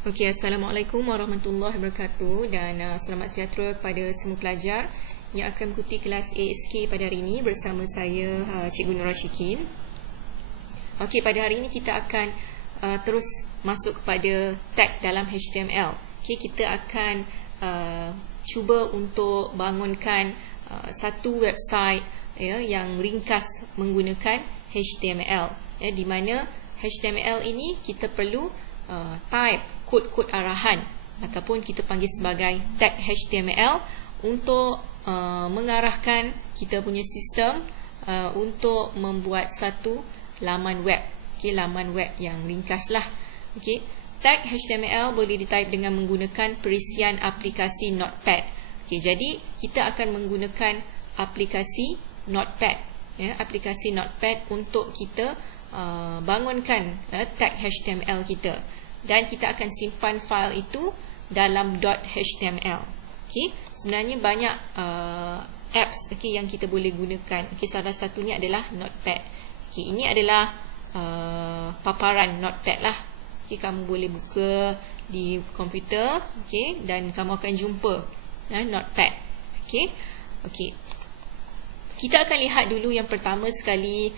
Okey, Assalamualaikum warahmatullahi wabarakatuh dan selamat sejahtera kepada semua pelajar yang akan mengikuti kelas ASK pada hari ini bersama saya Cikgu Nura Syikin. Okey, pada hari ini kita akan terus masuk kepada tag dalam HTML. Okey, kita akan cuba untuk bangunkan satu website yang ringkas menggunakan HTML, di mana HTML ini kita perlu type kod-kod arahan ataupun kita panggil sebagai tag HTML untuk mengarahkan kita punya sistem untuk membuat satu laman web. Okey, laman web yang ringkas lah. Okey, tag HTML boleh ditype dengan menggunakan perisian aplikasi Notepad. Okey, jadi kita akan menggunakan aplikasi Notepad, aplikasi Notepad untuk kita bangunkan tag HTML kita, dan kita akan simpan file itu dalam .html. Okey, sebenarnya banyak apps yang kita boleh gunakan. Okey, salah satunya adalah Notepad. Okey, ini adalah paparan Notepad lah. Okey, kamu boleh buka di komputer, okey, dan kamu akan jumpa Notepad. Okey. Okey. Kita akan lihat dulu yang pertama sekali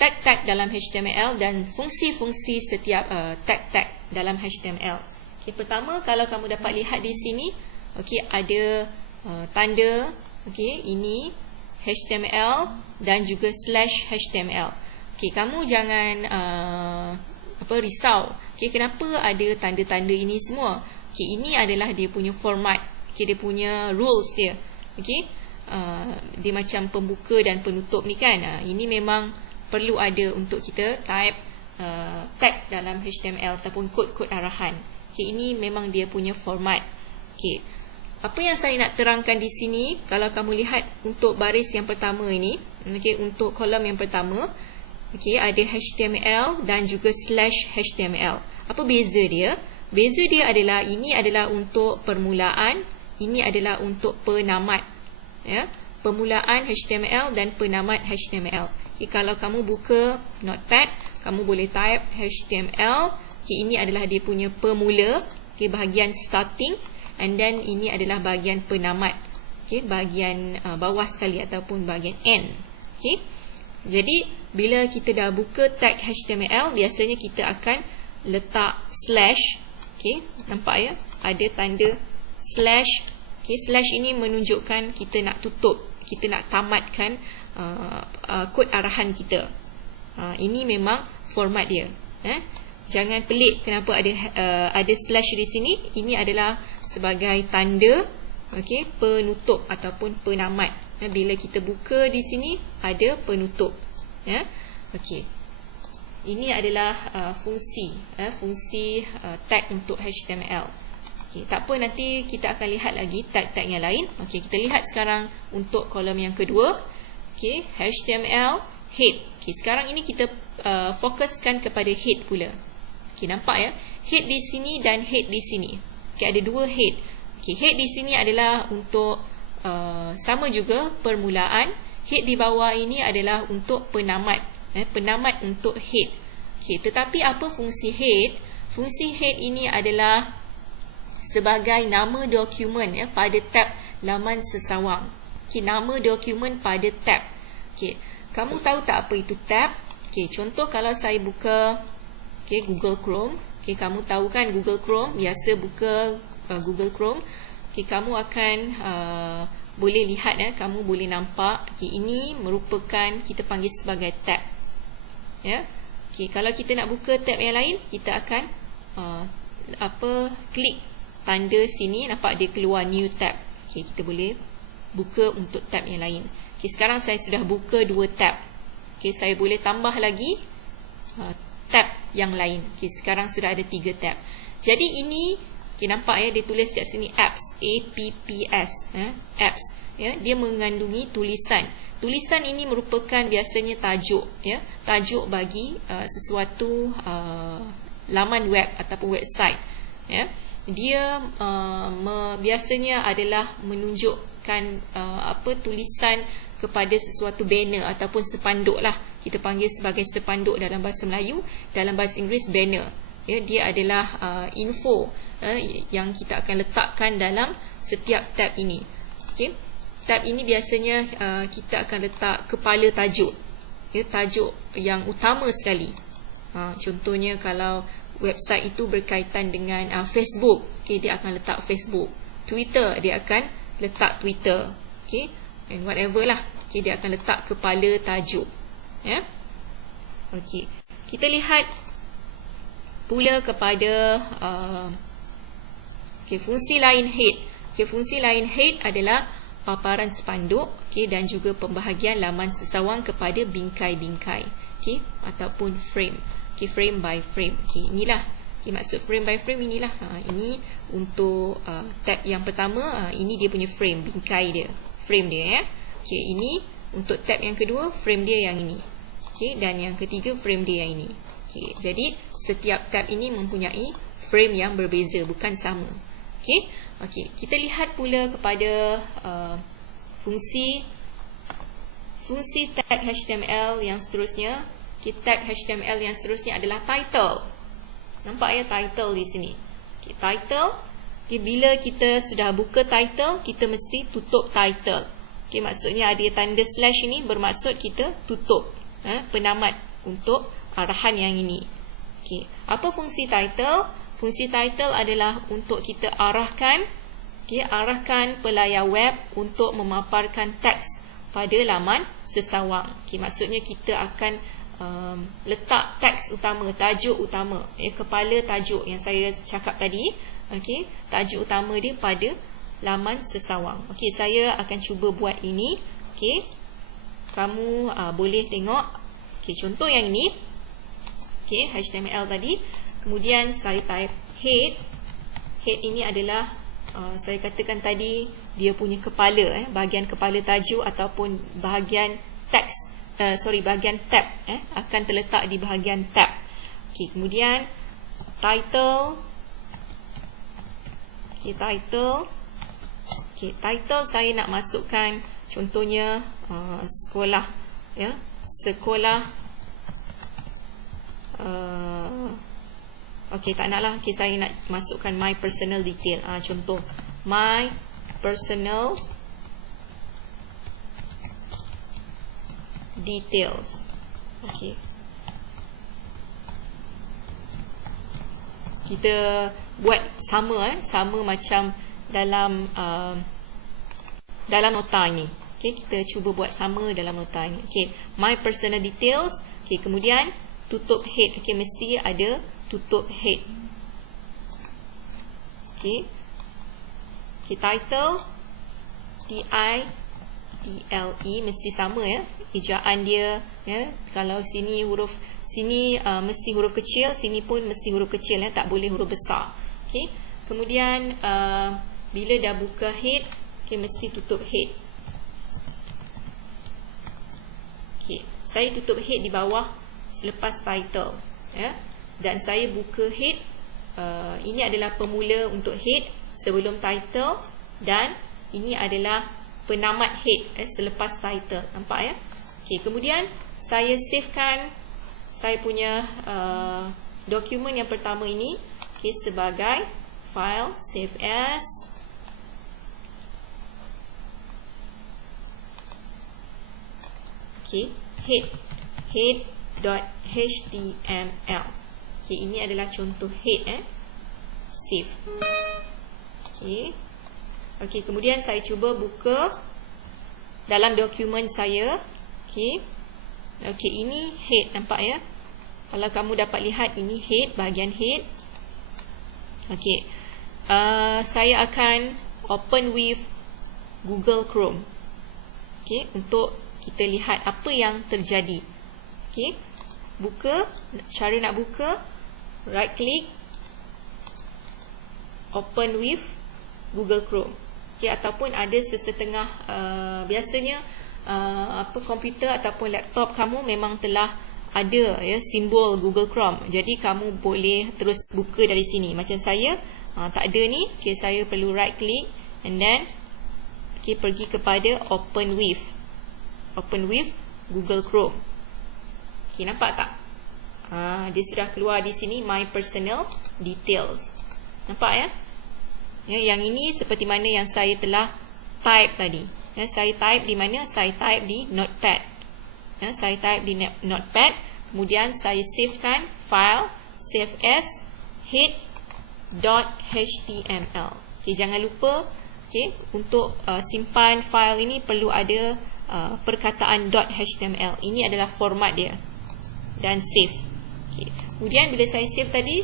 tag-tag dalam HTML dan fungsi-fungsi setiap tag-tag dalam HTML. Okey, pertama kalau kamu dapat lihat di sini, okey, ada tanda, okey, ini HTML dan juga /HTML. Okey, kamu jangan risau. Okey, kenapa ada tanda-tanda ini semua? Okey, ini adalah dia punya format. Okey, dia punya rules dia. Okey, dia macam pembuka dan penutup ni kan. Ini memang perlu ada untuk kita type tag dalam HTML ataupun kod-kod arahan. Okay, ini memang dia punya format. Okay, apa yang saya nak terangkan di sini, kalau kamu lihat untuk baris yang pertama ini, okay, untuk kolom yang pertama, okay, ada HTML dan juga /HTML. Apa beza dia? Beza dia adalah ini adalah untuk permulaan, ini adalah untuk penamat. Permulaan HTML dan penamat HTML. Okay, kalau kamu buka Notepad, kamu boleh type HTML. Okay, ini adalah dia punya pemula, okay, bahagian starting, and then ini adalah bahagian penamat, okay, bahagian bawah sekali ataupun bahagian end. Okay, jadi bila kita dah buka tag HTML, biasanya kita akan letak slash. Okay, nampak ya, ada tanda slash. Okay, slash ini menunjukkan kita nak tutup, kita nak tamatkan kod arahan kita. Ini memang format dia. Jangan pelik kenapa ada slash di sini. Ini adalah sebagai tanda, okey, penutup ataupun penamat. Bila kita buka di sini ada penutup. Okey. Ini adalah fungsi tag untuk HTML. Okay, tak apa, nanti kita akan lihat lagi tag-tag yang lain. Okey, kita lihat sekarang untuk kolom yang kedua. Okey, HTML head. Okey, sekarang ini kita fokuskan kepada head pula. Okey, nampak ya? Head di sini dan head di sini. Okey, ada dua head. Okey, head di sini adalah untuk sama juga permulaan. Head di bawah ini adalah untuk penamat. Penamat untuk head. Okey, tetapi apa fungsi head? Fungsi head ini adalah sebagai nama dokumen pada tab laman sesawang. Okey, nama dokumen pada tab. Okey, kamu tahu tak apa itu tab? Okey, contoh kalau saya buka Google Chrome. Okey, kamu tahu kan Google Chrome, biasa buka Google Chrome. Okey, kamu akan boleh lihat, kamu boleh nampak, okey, ini merupakan kita panggil sebagai tab. Okey, kalau kita nak buka tab yang lain, kita akan klik tanda sini, nampak dia keluar new tab. Okey, kita boleh buka untuk tab yang lain. Okey, sekarang saya sudah buka dua tab. Okey, saya boleh tambah lagi tab yang lain. Okey, sekarang sudah ada 3 tab. Jadi ini, okey, nampak ya, dia tulis kat sini apps, apps, apps. Dia mengandungi tulisan. Tulisan ini merupakan biasanya tajuk, tajuk bagi sesuatu laman web ataupun website. Dia biasanya adalah menunjukkan tulisan kepada sesuatu banner ataupun sepanduk lah. Kita panggil sebagai sepanduk dalam bahasa Melayu, dalam bahasa Inggeris banner. ya, dia adalah info yang kita akan letakkan dalam setiap tab ini. Okey, tab ini biasanya kita akan letak kepala tajuk, ya, tajuk yang utama sekali. Contohnya kalau website itu berkaitan dengan Facebook, okey, dia akan letak Facebook. Twitter, dia akan letak Twitter, okey, and whatever lah, okey, dia akan letak kepala tajuk, ya. Okey, kita lihat pula kepada fungsi lain head. Fungsi lain head adalah paparan spanduk, dan juga pembahagian laman sesawang kepada bingkai-bingkai, ataupun frame, frame by frame. Inilah maksud frame by frame. Inilah ini untuk tab yang pertama, ini dia punya frame, bingkai dia, frame dia, ya. Ini untuk tab yang kedua, frame dia yang ini, dan yang ketiga frame dia yang ini. Jadi setiap tab ini mempunyai frame yang berbeza, bukan sama. Kita lihat pula kepada fungsi tag HTML yang seterusnya. Tag HTML yang seterusnya adalah title. Nampak ya title di sini. Title. Bila kita sudah buka title, kita mesti tutup title. Maksudnya ada tanda slash ini bermaksud kita tutup penamat untuk arahan yang ini. Apa fungsi title? Fungsi title adalah untuk kita arahkan pelayar web untuk memaparkan teks pada laman sesawang. Maksudnya kita akan letak teks utama, tajuk utama, kepala tajuk yang saya cakap tadi, tajuk utama dia pada laman sesawang. Saya akan cuba buat ini. Kamu boleh tengok. Contoh yang ini, HTML tadi. Kemudian saya type head. Head ini adalah saya katakan tadi dia punya kepala, bahagian kepala tajuk ataupun bahagian teks, bahagian tab, akan terletak di bahagian tab. Kemudian title. Title saya nak masukkan contohnya sekolah, ya, sekolah. Tak naklah. Saya nak masukkan my personal detail. Contoh my personal details. Kita buat sama macam dalam nota ini. Kita cuba buat sama dalam nota ini. My personal details. Kemudian tutup head. Mesti ada tutup head. Title TITLE mesti sama, ya, ejaan dia, ya. Kalau sini mesti huruf kecil, sini pun mesti huruf kecil, ya, tak boleh huruf besar. Kemudian bila dah buka head, mesti tutup head. Saya tutup head di bawah selepas title, ya. Dan saya buka head. Ini adalah pemula untuk head sebelum title, dan ini adalah penamat head selepas title. Nampak, ya? Kemudian saya savekan saya punya dokumen yang pertama ini, sebagai file save as. head.html. Ini adalah contoh head, save. Kemudian saya cuba buka dalam dokumen saya. Ini head, nampak, ya? Kalau kamu dapat lihat, ini head, bahagian head. Saya akan open with Google Chrome, untuk kita lihat apa yang terjadi. Buka. Cara nak buka, right click, open with Google Chrome. Ataupun ada sesetengah biasanya komputer ataupun laptop kamu memang telah ada, ya, simbol Google Chrome. Jadi kamu boleh terus buka dari sini. Macam saya tak ada ni. Saya perlu right click and then pergi kepada open with Google Chrome. Nampak tak? Dia sudah keluar di sini, my personal details. Nampak ya? Yang ini seperti mana yang saya telah type tadi. Saya type di mana? Saya type di Notepad. Saya type di Notepad. Kemudian saya savekan file, save as head.html. Jangan lupa, untuk simpan file ini perlu ada perkataan .html. Ini adalah format dia. Dan save. Kemudian bila saya save tadi,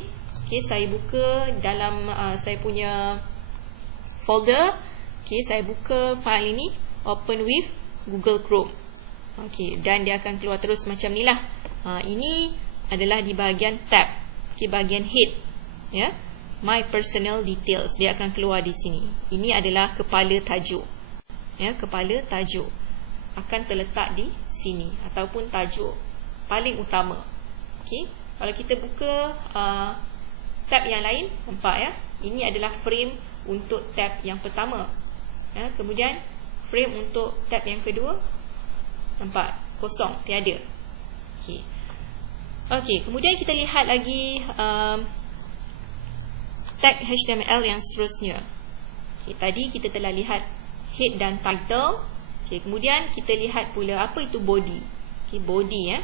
saya buka dalam saya punya folder. Saya buka file ini, open with Google Chrome. Dan dia akan keluar terus macam ni lah. Ini adalah di bahagian tab, bahagian head, ya, my personal details. Dia akan keluar di sini. Ini adalah kepala tajuk, ya, kepala tajuk akan terletak di sini, ataupun tajuk paling utama. Kalau kita buka tab yang lain, nampak ya, ini adalah frame untuk tab yang pertama, ya. Kemudian frame untuk tab yang kedua, nampak kosong, tiada. Kemudian kita lihat lagi tag HTML yang seterusnya. Tadi kita telah lihat head dan title. Kemudian kita lihat pula apa itu body. Body, ya.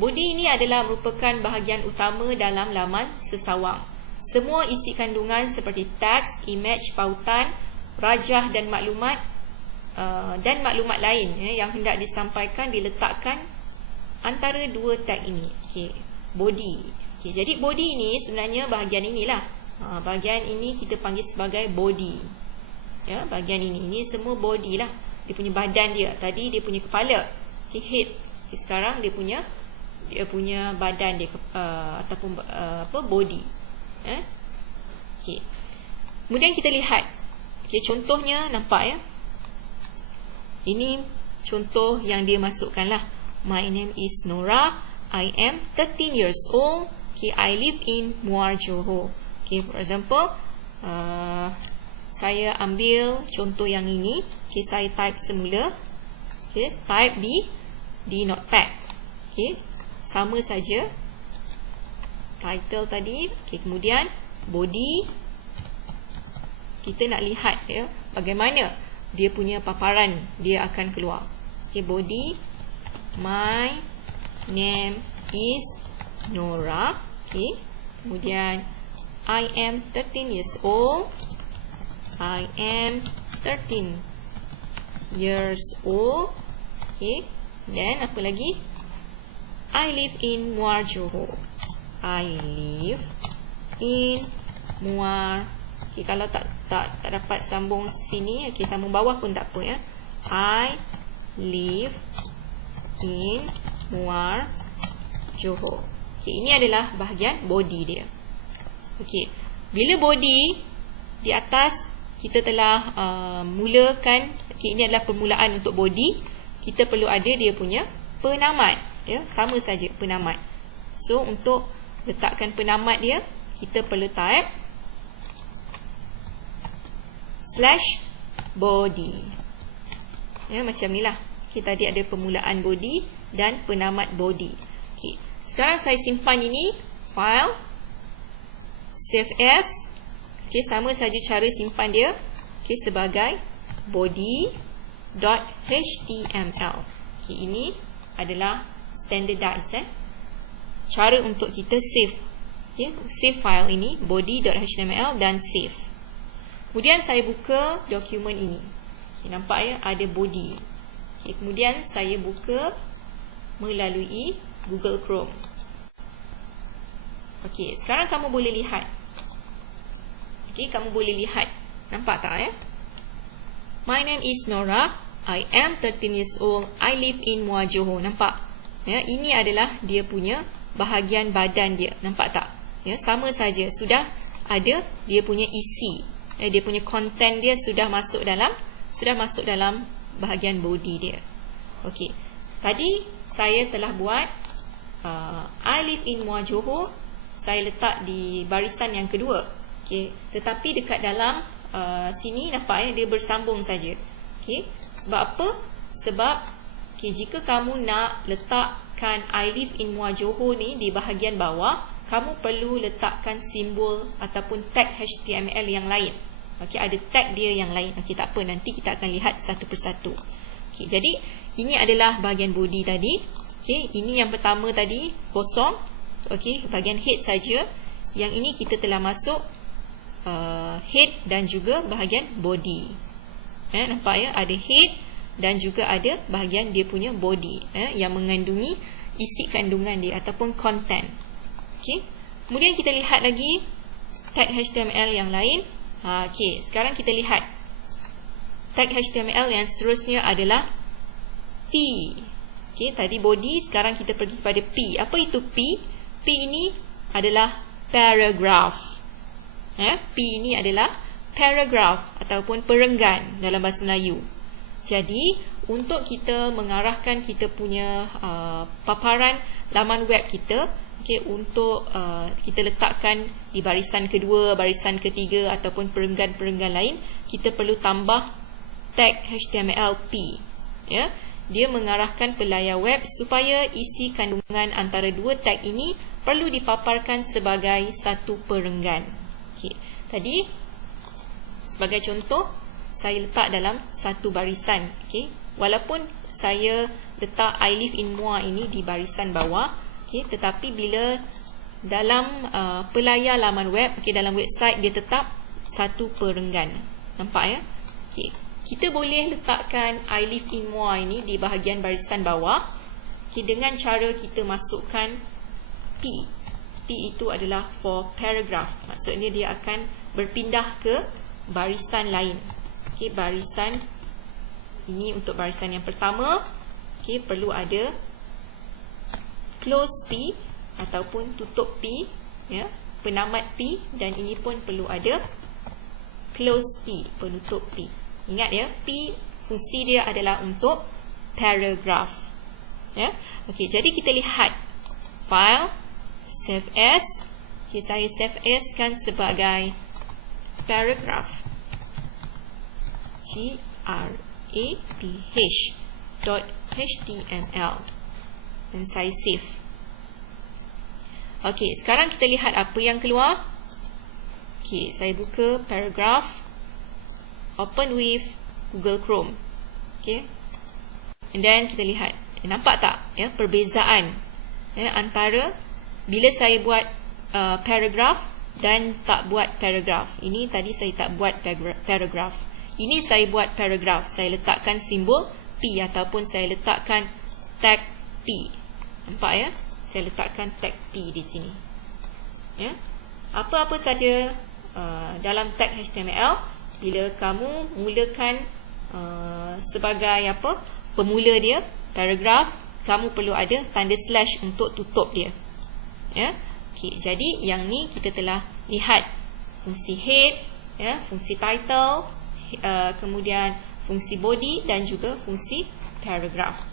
Body ini adalah merupakan bahagian utama dalam laman sesawang. Semua isi kandungan seperti teks, image, pautan, rajah dan maklumat lain, ya, yang hendak disampaikan diletakkan antara dua tag ini. Body. Jadi body ini sebenarnya bahagian inilah. Bahagian ini kita panggil sebagai body. Ya, bahagian ini semua body lah. Dia punya badan dia. Tadi dia punya kepala, head. Sekarang dia punya badan dia, ataupun body. Kemudian kita lihat. Contohnya nampak ya. Ini contoh yang dia masukkan lah. My name is Nora. I am 13 years old. I live in Muar Johor. For example, saya ambil contoh yang ini. Saya type semula. Type di Notepad. Sama saja. Title tadi. Kemudian body. Kita nak lihat, ya, bagaimana dia punya paparan dia akan keluar. Body. My name is Nora. Kemudian I am 13 years old. I am 13 years old. Then apa lagi? I live in Muar Johor. I live in Muar. Kalau tak dapat sambung sini, sambung bawah pun tak apa, ya. I live in Muar Johor. Ini adalah bahagian body dia. Bila body di atas kita telah mulakan, ini adalah permulaan untuk body. Kita perlu ada dia punya penamat, ya, sama saja penamat. So untuk letakkan penamat dia, kita perlu type /body. Ya, macam ni lah. Tadi ada permulaan body dan penamat body. Sekarang saya simpan ini, file, save as. Sama saja cara simpan dia. Sebagai body.html. Ini adalah standardized, cara untuk kita save. Save file ini, body.html, dan save. Kemudian saya buka dokumen ini. Nampak ya, ada body. Kemudian saya buka melalui Google Chrome. Sekarang kamu boleh lihat. Kamu boleh lihat. Nampak tak, ya? My name is Nora. I am 13 years old. I live in Muar Johor. Nampak? Ya, ini adalah dia punya bahagian badan dia. Nampak tak? Ya, sama saja. Sudah ada dia punya isi. Dia punya content dia sudah masuk dalam bahagian body dia. Tadi saya telah buat I live in Muar Johor. Saya letak di barisan yang kedua. Tetapi dekat dalam sini nampak ya, dia bersambung saja. Sebab apa? Sebab Okay, jika kamu nak letakkan I live in Muar Johor ni di bahagian bawah, kamu perlu letakkan simbol ataupun tag HTML yang lain. Okay, ada tag dia yang lain. Okay, tak apa, nanti kita akan lihat satu persatu. Okay, jadi ini adalah bahagian body tadi. Okay, ini yang pertama tadi kosong. Okay, bahagian head saja. Yang ini kita telah masuk head dan juga bahagian body. Nampak ya, ada head dan juga ada bahagian dia punya body yang mengandungi isi kandungan dia ataupun content. Okay. Kemudian kita lihat lagi tag HTML yang lain. Okay, sekarang kita lihat tag HTML yang seterusnya adalah P. Okay, tadi body, sekarang kita pergi kepada P. Apa itu P? P ini adalah paragraph. P ini adalah paragraph ataupun perenggan dalam bahasa Melayu. Jadi, untuk kita mengarahkan kita punya paparan laman web kita, okay, untuk kita letakkan di barisan kedua, barisan ketiga ataupun perenggan-perenggan lain, kita perlu tambah tag HTML-P. Ya, dia mengarahkan pelayar web supaya isi kandungan antara dua tag ini perlu dipaparkan sebagai satu perenggan. Okay. Tadi, sebagai contoh, saya letak dalam satu barisan. Okay. Walaupun saya letak I live in Muar ini di barisan bawah, okay, tetapi bila dalam pelayar laman web, okay, dalam website, dia tetap satu perenggan. Nampak ya? Okay. Kita boleh letakkan I live in Muar ini di bahagian barisan bawah, okay, dengan cara kita masukkan P. P itu adalah for paragraph. Maksudnya dia akan berpindah ke barisan lain. Okay, barisan ini untuk barisan yang pertama. Okay, perlu ada close P ataupun tutup P, ya, penamat P, dan ini pun perlu ada close P, penutup P. Ingat ya, P fungsi dia adalah untuk paragraph. Ya. Okay, jadi kita lihat file, save as. Okay, saya save as kan sebagai paragraph. graph.html dan saya save. Okey, sekarang kita lihat apa yang keluar. Okey, saya buka paragraph, open with Google Chrome. Okey. And then kita lihat, nampak tak ya perbezaan antara bila saya buat paragraph dan tak buat paragraph. Ini tadi saya tak buat paragraph. Ini saya buat paragraph. Saya letakkan simbol P ataupun saya letakkan tag P. Nampak ya? Saya letakkan tag P di sini. Ya. Apa-apa saja dalam tag HTML, bila kamu mulakan sebagai apa? Pemula dia, paragraph, kamu perlu ada tanda slash untuk tutup dia. Ya. Okey, jadi yang ni kita telah lihat fungsi head, ya, fungsi title, kemudian fungsi body dan juga fungsi paragraph.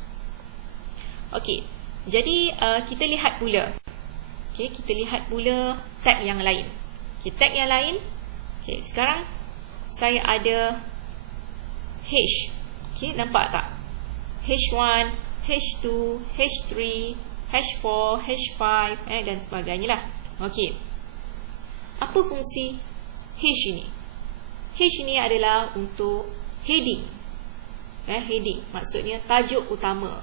Okey, jadi kita lihat pula. Okey, kita lihat pula tag yang lain. Okey, tag yang lain. Okey, sekarang saya ada H. Okey, nampak tak? H1, H2, H3, H4, H5 dan sebagainya lah. Okey. Apa fungsi H ini? H ini adalah untuk heading. Heading maksudnya tajuk utama.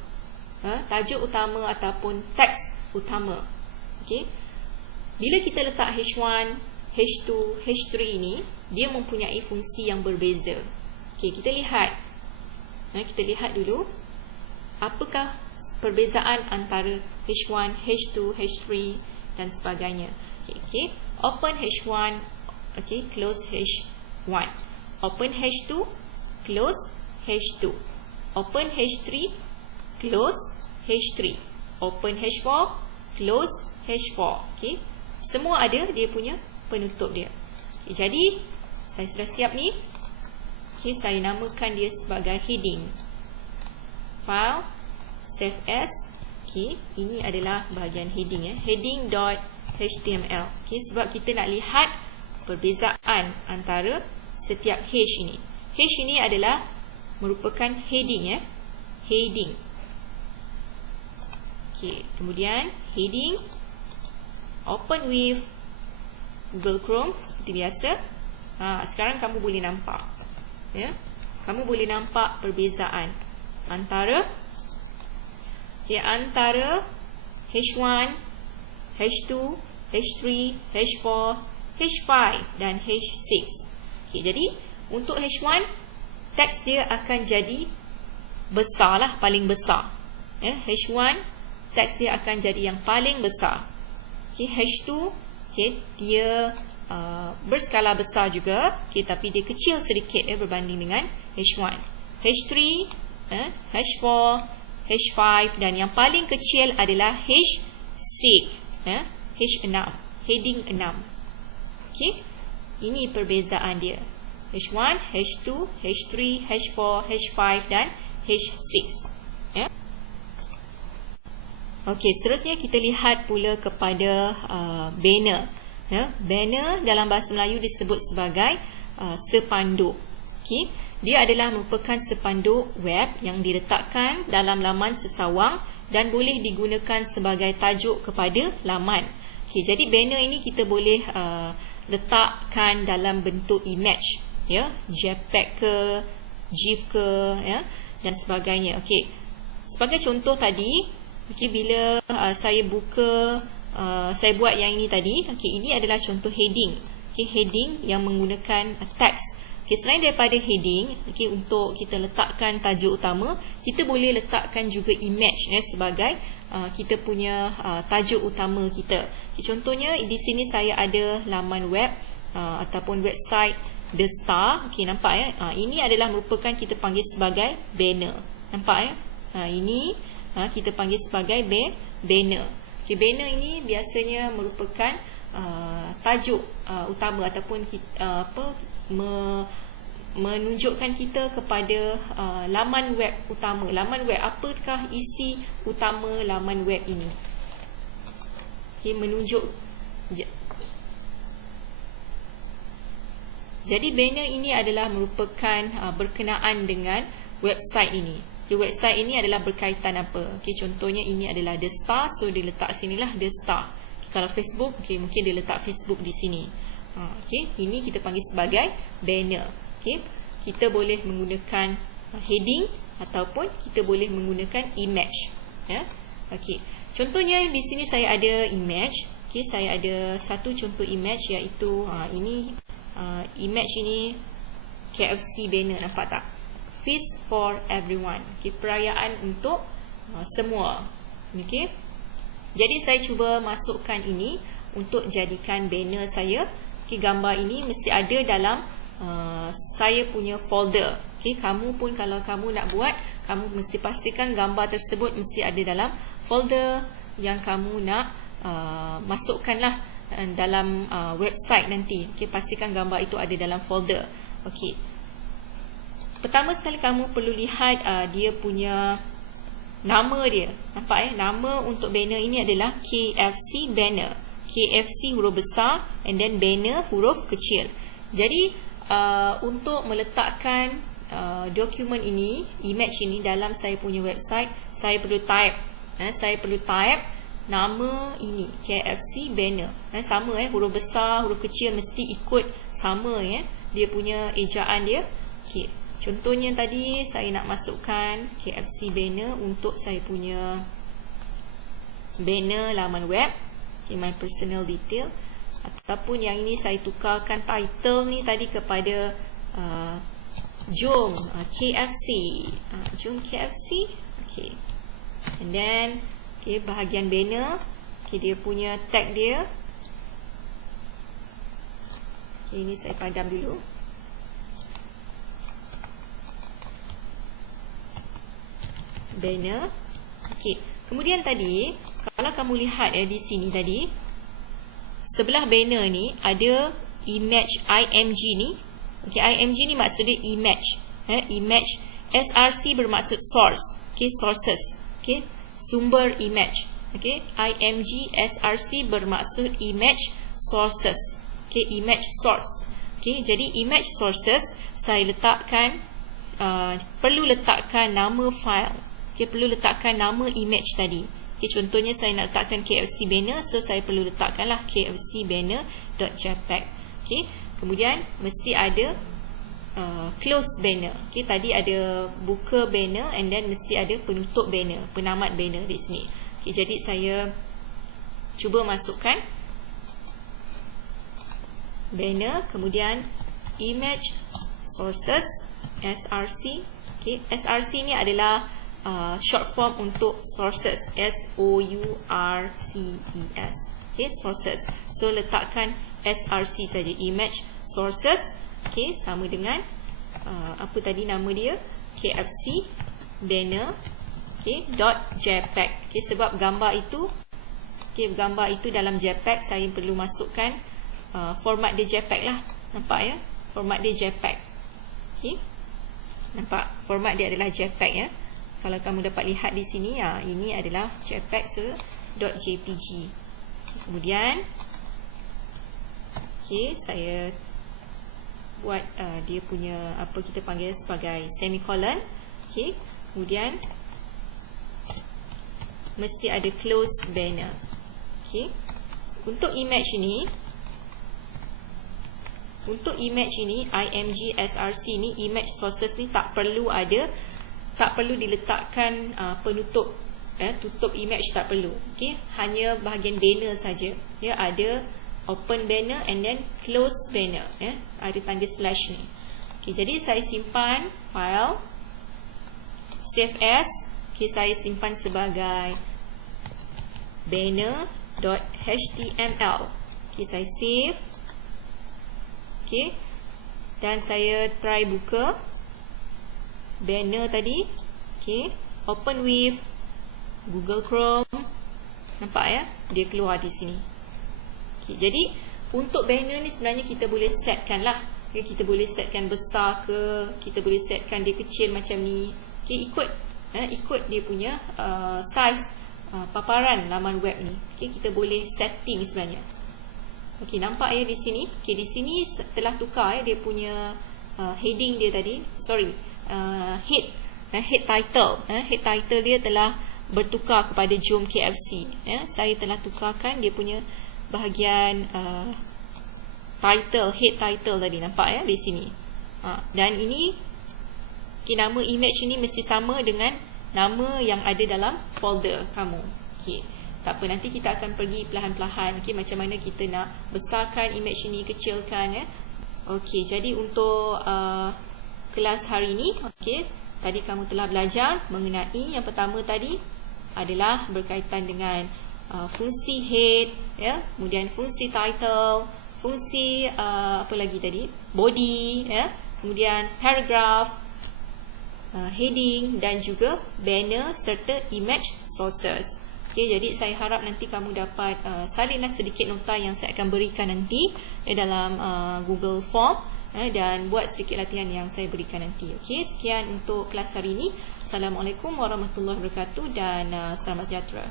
Tajuk utama ataupun teks utama. Okey. Bila kita letak H1, H2, H3 ini, dia mempunyai fungsi yang berbeza. Okey, kita lihat. Kita lihat dulu apakah perbezaan antara H1, H2, H3 dan sebagainya. Okey. Open H1, okey, close H1. Open H2, close H2. Open H3, close H3. Open H4, close H4. Okay. Semua ada dia punya penutup dia. Okay, jadi saya sudah siap ni. Okay, saya namakan dia sebagai heading. File, save as. Okay, ini adalah bahagian heading. Heading.html. Okay, sebab kita nak lihat perbezaan antara setiap H ini. H ini adalah merupakan heading. Heading. Okey, kemudian heading, open with Google Chrome seperti biasa. Sekarang kamu boleh nampak, ya. Kamu boleh nampak perbezaan antara H1, H2, H3, H4, H5 dan H6. Okey, jadi untuk H1 teks dia akan jadi besar lah, paling besar. H1 teks dia akan jadi yang paling besar. Okay, H2 dia berskala besar juga, tapi dia kecil sedikit berbanding dengan H1. H3, H4, H5 dan yang paling kecil adalah H6, H6, heading 6. Okay, ini perbezaan dia. H1, H2, H3, H4, H5 dan H6. Okey, seterusnya kita lihat pula kepada banner. Banner dalam bahasa Melayu disebut sebagai sepanduk. Okey, dia adalah merupakan sepanduk web yang diletakkan dalam laman sesawang dan boleh digunakan sebagai tajuk kepada laman. Okey, jadi banner ini kita boleh letakkan dalam bentuk image, JPEG ke, GIF ke, dan sebagainya. Okey, sebagai contoh tadi, bila saya buka, saya buat yang ini tadi. Ini adalah contoh heading. Heading yang menggunakan teks. Selain daripada heading, untuk kita letakkan tajuk utama, kita boleh letakkan juga image sebagai kita punya tajuk utama kita. Contohnya di sini saya ada laman web ataupun website The Star. Nampak ya? Ini adalah merupakan kita panggil sebagai banner. Nampak ya? Ini kita panggil sebagai banner. Banner ini biasanya merupakan tajuk utama ataupun menunjukkan kita kepada laman web utama. Laman web, apakah isi utama laman web ini? Menunjuk. Jadi banner ini adalah merupakan berkenaan dengan website ini. Website ini adalah berkaitan apa? Contohnya ini adalah The Star, so dia letak sinilah The Star. Kalau Facebook, mungkin dia letak Facebook di sini. Ini kita panggil sebagai banner. Kita boleh menggunakan heading ataupun kita boleh menggunakan image. Contohnya di sini saya ada image. Saya ada satu contoh image, iaitu ini image ini KFC banner, nampak tak? Feast for everyone. Perayaan untuk semua. Jadi saya cuba masukkan ini untuk jadikan banner saya. Gambar ini mesti ada dalam saya punya folder. Kamu pun kalau kamu nak buat, kamu mesti pastikan gambar tersebut mesti ada dalam folder yang kamu nak masukkanlah dalam website nanti. Pastikan gambar itu ada dalam folder. Pertama sekali kamu perlu lihat dia punya nama dia. Nampak ya? Nama untuk banner ini adalah KFC banner. KFC huruf besar and then banner huruf kecil. Jadi untuk meletakkan dokumen ini, image ini dalam saya punya website, saya perlu type. Saya perlu type nama ini, KFC banner. Sama huruf besar, huruf kecil mesti ikut sama dia punya ejaan dia. Contohnya tadi saya nak masukkan KFC banner untuk saya punya banner laman web. My personal detail. Ataupun yang ini saya tukarkan title ni tadi kepada Jom KFC. Jom KFC. And then bahagian banner, dia punya tag dia. Ini saya padam dulu. Banner. Kemudian tadi kalau kamu lihat di sini tadi, sebelah banner ni ada image IMG ni. IMG ni maksudnya image. Image, SRC bermaksud source. Sources. Sumber image. IMG SRC bermaksud image sources. Image source. Jadi image sources saya letakkan, perlu letakkan nama file. Perlu letakkan nama image tadi. Okay, contohnya saya nak letakkan KFC banner, so saya perlu letakkanlah KFC banner.jpg. Okay, kemudian mesti ada close banner. Okay, tadi ada buka banner and then mesti ada penutup banner, penamat banner di sini. Okay, jadi saya cuba masukkan banner, kemudian image sources src. Okay, src ni adalah short form untuk sources, sources. Okay, sources. So letakkan src saja, image sources. Okay, sama dengan apa tadi nama dia, KFC banner, okay, .jpg. Okay, sebab gambar itu, okay, gambar itu dalam JPEG, saya perlu masukkan format dia JPEG lah. Nampak ya, format dia JPEG. Okay, nampak format dia adalah JPEG ya. Kalau kamu dapat lihat di sini, ini adalah JPEG, so .jpg. Kemudian okay, saya buat dia punya apa kita panggil sebagai semicolon. Okay, kemudian mesti ada close banner. Okay, untuk image ini img src ni, image sources ni tak perlu diletakkan penutup, tutup image tak perlu. Okay, hanya bahagian banner saja. Ya, ada open banner and then close banner, ada tanda slash ni. Okay, jadi saya simpan file, save as. Okay, saya simpan sebagai banner.html. Okay, saya save. Okay, dan saya try buka banner tadi. Okay, open with Google Chrome. Nampak ya, dia keluar di sini. Okay, jadi untuk banner ni sebenarnya kita boleh setkan lah. Okay, kita boleh setkan besar ke, kita boleh setkan dia kecil macam ni. Okay, ikut dia punya size paparan laman web ni. Okay, kita boleh setting sebenarnya. Okay, nampak ya di sini. Okay, di sini telah tukar ya dia punya heading dia tadi. Sorry, head title. Head title dia telah bertukar kepada Jom KFC. Saya telah tukarkan dia punya bahagian title, head title tadi, nampak ya di sini. Dan ini, okay, nama image ini mesti sama dengan nama yang ada dalam folder kamu. Okay, tak apa, nanti kita akan pergi perlahan-lahan. Okay, macam mana kita nak besarkan image ini, kecilkan ya. Okay, jadi untuk kelas hari ini, okay, tadi kamu telah belajar mengenai yang pertama tadi adalah berkaitan dengan fungsi head, ya, kemudian fungsi title, fungsi apa lagi tadi, body, ya, kemudian paragraph, heading dan juga banner serta image sources. Okay, jadi saya harap nanti kamu dapat salinlah sedikit nota yang saya akan berikan nanti dalam Google Form, dan buat sedikit latihan yang saya berikan nanti. Okay, sekian untuk kelas hari ini. Assalamualaikum warahmatullahi wabarakatuh dan selamat sejahtera.